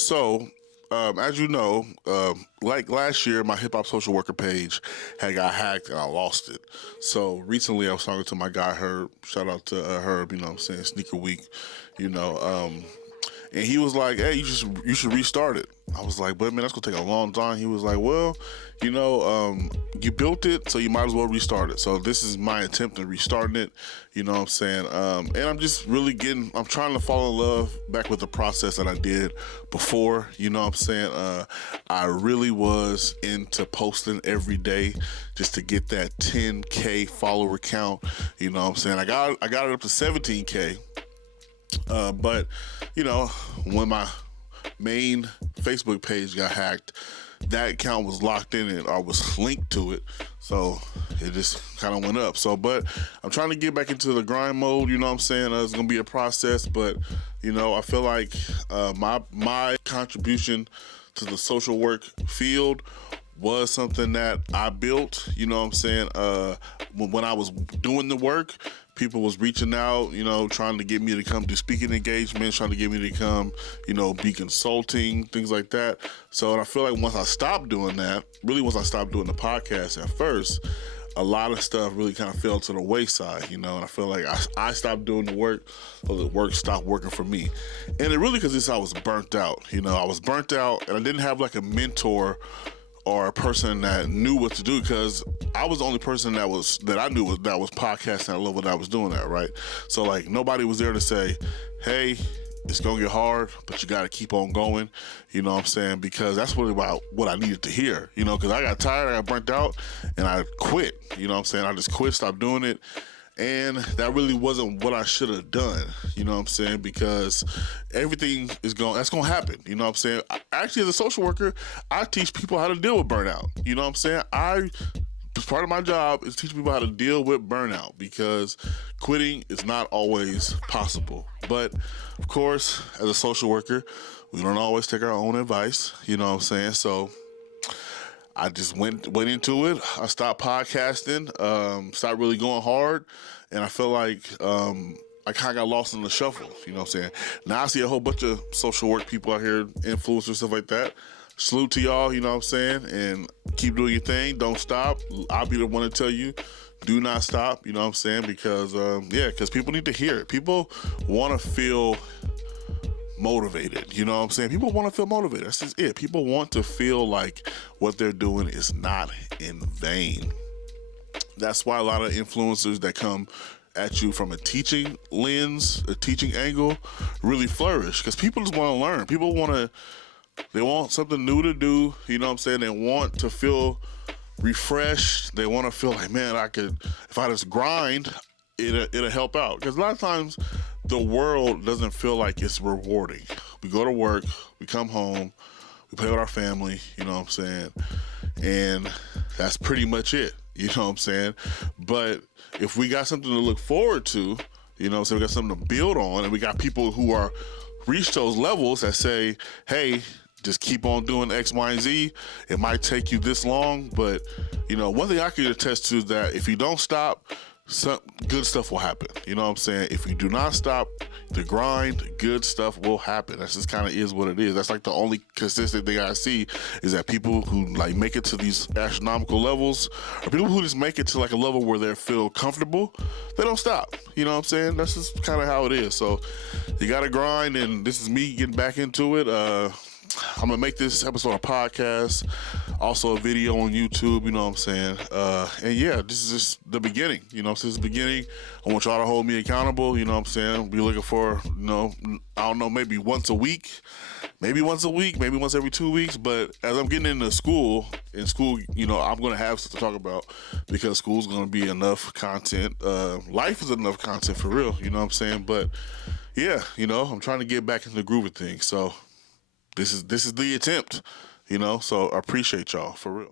So, as you know, like last year, my hip hop social worker page had got hacked and I lost it. So recently, I was talking to my guy Herb. Shout out to Herb. You know, what I'm saying Sneaker Week. You know, and he was like, "Hey, you should restart it." I was like, "But man, that's gonna take a long time." He was like, "Well, you built it, so you might as well restart it." So this is my attempt at restarting it. You know what I'm saying? And I'm just really I'm trying to fall in love back with the process that I did before. You know what I'm saying? I really was into posting every day just to get that 10K follower count. You know what I'm saying? I got it up to 17K. But when my main Facebook page got hacked, that account was locked in and I was linked to it, so it just kind of went up. So, but I'm trying to get back into the grind mode. You know what I'm saying? It's gonna be a process, but I feel like my contribution to the social work field was something that I built. You know what I'm saying? When I was doing the work, people was reaching out, trying to get me to come do speaking engagements, trying to get me to come, be consulting, things like that. So, and I feel like once I stopped doing that, once I stopped doing the podcast at first, a lot of stuff really kind of fell to the wayside, and I feel like I stopped doing the work, so the work stopped working for me. And it really because I was burnt out. I was burnt out and I didn't have like a mentor or a person that knew what to do, because I was the only person that I knew that was podcasting at a level that I was doing that, right? So like nobody was there to say, hey, it's gonna get hard, but you gotta keep on going. You know what I'm saying? Because that's what I needed to hear, because I got tired, I got burnt out, and I quit. You know what I'm saying? I just quit, stopped doing it. And that really wasn't what I should have done, you know what I'm saying? Because everything that's going to happen, you know what I'm saying? Actually, as a social worker, I teach people how to deal with burnout, you know what I'm saying? Part of my job is teaching people how to deal with burnout, because quitting is not always possible. But of course, as a social worker, we don't always take our own advice, you know what I'm saying? So I just went into it. I stopped podcasting, stopped really going hard, and I feel like I kind of got lost in the shuffle, you know what I'm saying? Now I see a whole bunch of social work people out here, influencers, stuff like that. Salute to y'all, you know what I'm saying? And keep doing your thing. Don't stop. I'll be the one to tell you, do not stop, you know what I'm saying? Because, because people need to hear it. People want to feel motivated, you know what I'm saying? People want to feel motivated. That's just it. People want to feel like what they're doing is not in vain. That's why a lot of influencers that come at you from a teaching lens, a teaching angle, really flourish, because people just want to learn. People they want something new to do, you know what I'm saying? They want to feel refreshed. They want to feel like, man, if I just grind, it'll help out. Because a lot of times the world doesn't feel like it's rewarding. We go to work, we come home, we play with our family, you know what I'm saying? And that's pretty much it, you know what I'm saying? But if we got something to look forward to, so we got something to build on, and we got people who are reach those levels that say, hey, just keep on doing X, Y, and Z. It might take you this long, but one thing I can attest to is that if you don't stop, some good stuff will happen. You know what I'm saying? If you do not stop the grind, good stuff will happen. That just kind of is what it is. That's like the only consistent thing I see, is that people who like make it to these astronomical levels, or people who just make it to like a level where they feel comfortable, they don't stop. You know what I'm saying? That's just kind of how it is. So you got to grind, and this is me getting back into it. I'm going to make this episode a podcast, also a video on YouTube, you know what I'm saying? And yeah, this is just the beginning, since the beginning. I want y'all to hold me accountable, you know what I'm saying? Be looking for, I don't know, maybe once a week, maybe once every 2 weeks. But as I'm getting into school, I'm going to have stuff to talk about, because school's going to be enough content. Life is enough content for real, you know what I'm saying? But yeah, I'm trying to get back into the groove of things. So this is the attempt, so I appreciate y'all for real.